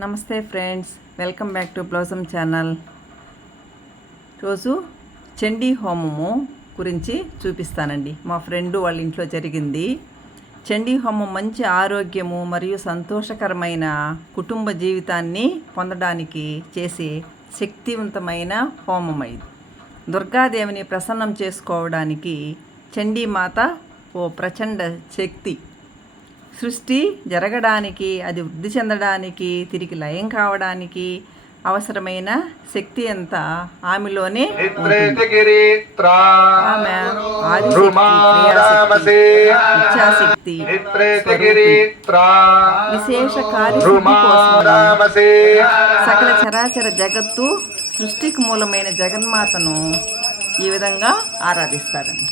నమస్తే friends, welcome back to blossom channel. రోజు చండీ హోమము గురించి చూపిస్తానండి. మా ఫ్రెండ్ వాళ్ళ ఇంట్లో జరిగింది. చండీ హోమం మంచి ఆరోగ్యము మరియు సంతోషకరమైన కుటుంబ జీవితాన్ని పొందడానికి చేసే శక్తివంతమైన హోమం ఇది. దుర్గాదేవిని ప్రసన్నం చేసుకోవడానికి చండీమాత ఓ ప్రచండ శక్తి. సృష్టి జరగడానికి, అది వృద్ధి చెందడానికి, తిరిగి లయం కావడానికి అవసరమైన శక్తి అంతా ఆమెలోనే ఆమె ఆదిశక్తి, ఇచ్ఛాశక్తి, విశేష కార్యసిద్ధి కోసమని సకల చరాచర జగత్తు సృష్టికి మూలమైన జగన్మాతను ఈ విధంగా ఆరాధిస్తారండి.